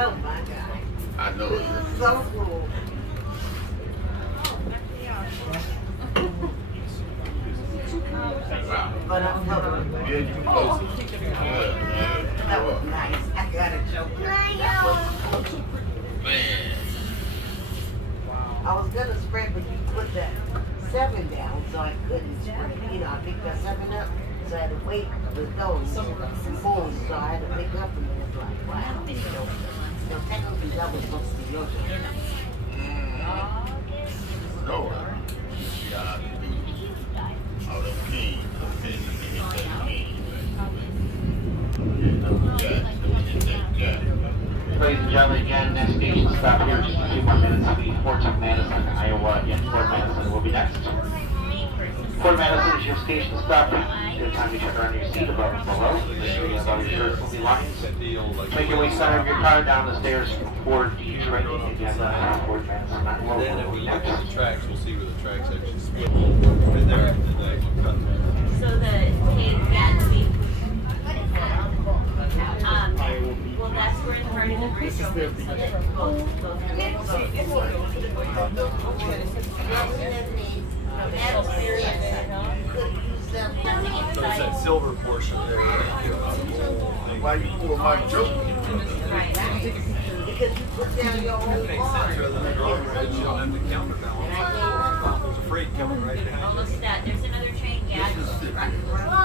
Oh my God. I know This it. is so cool. Wow. But I'm hoping. Yeah, you can close it. That was nice. I got a joke. Man. I was gonna spread, but you put that 7 down, so I couldn't spread. You know, I picked that 7 up, so I had to wait with those boom, so I had to pick up and it's like, wow. So technically that was supposed to be your turn. No. Yeah, all them keys. Ladies and gentlemen, again, next station stop here, just a few more minutes. It'll be Fort Madison, Iowa. Again, Fort Madison will be next. Fort Madison is your station stop. Every time you turn around your seat above and below, make sure you have all your personal belongings. Make your way center of your car down the stairs from Fort Detroit. Again, Fort Madison, Iowa. Then if we look at the tracks, we'll see where the tracks actually split. Right there, the actual cut. So the Gatsby. Well, that's where the part of the bridge opens, so that both. So it's that silver portion there. Why you pull my joke? Because you put down your own car. You don't have the counterbalance. There's a freight coming right behind you. Almost that. There's another train, Gatsby.